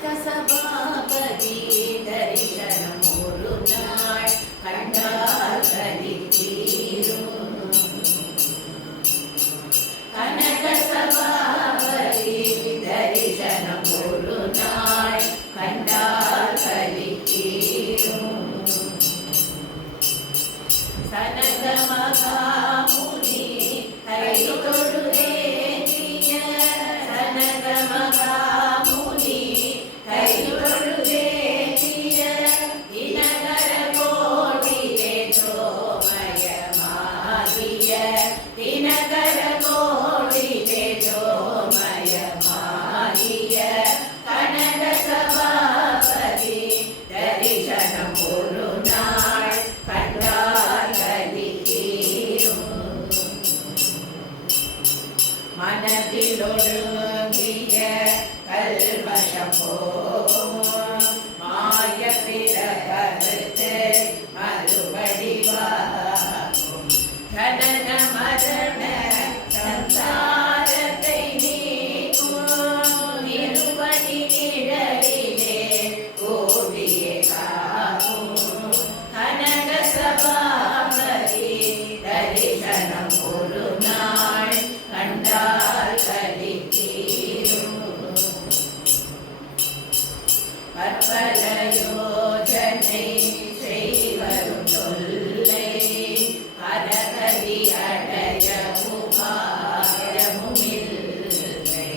கனக சபாபதி தரிசனம் ஒரு நாள் கண்டால் கலி தீரும். கனக சபாபதி தரிசனம் ஒரு நாள் கண்டால் கலி தீரும். சனக மகாமுனி கை தொழுதேற்றிய சனக மகாமுனி கை தொழுதேற்றிய தினகர கோடிலே ஜோமயமாகிய தினகர கோடிலே ஜோமயமாகிய கனக சபாபதி தரிசனம் ஒரு நாள் கண்டால் கலி தீரும். மனதில் ஒடுங்கிய கல்மஷம் போகும் மாய பிறகறுத்து மறுவடிவாகும். ஜனன மரண சம்சாரத்தை நீக்கும் திருவடி நிழலிலே கோடியே காக்கும். கனக சபாபதி தரிசனம் ஒரு நாள் கண்டால் கலி தீரும். பற்பல யோஜனை செய்வரும் தொல்லை அரகதி அடைய உபாயமுமில்லை.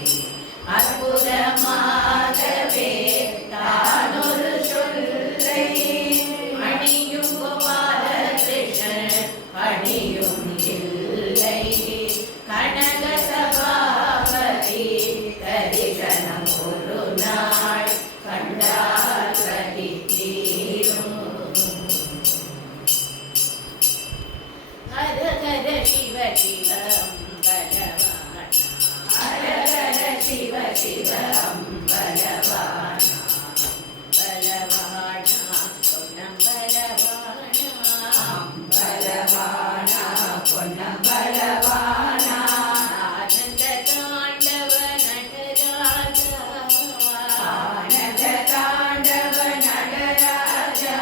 அற்புதமாகவே தானொரு சொல்லை அணியும் கோபால கிருஷ்ணன் அணியும் இல்லை. கனக சபாபதி தரிசனம் ஒரு நாள் கண்டால் கலி தீரும். ஹர ஹர சிவ சிவ அம்பலவாணா ஹர ஹர சிவ சிவ அம்பலவாணா பலவாணா பொன்னம்பலவாணா அம்பலவாணா பொன்னம்பலவாணா ஆனந்த தாண்டவ நடராஜா ஆனந்த தாண்டவ நடராஜா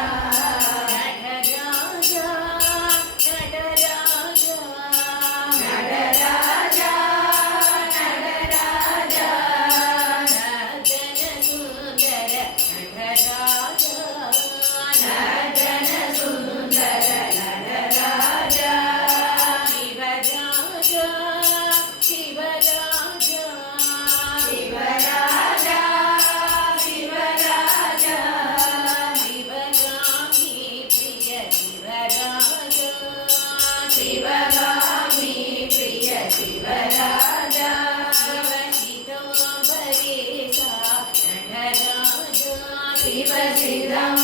நடராஜா நடராஜா நடராஜா நடராஜா நர்தன சுந்தர நடராஜா நர்தன சுந்தர நடராஜா சிவராஜா சிவராஜா சிவராஜா சிவராஜா சிவகாமி பிரிய சிவராஜா சிவகாமி பிரிய சிவராஜா சிவ சிதம்பரேசா நடராஜா சிவ சிதம்பரேசா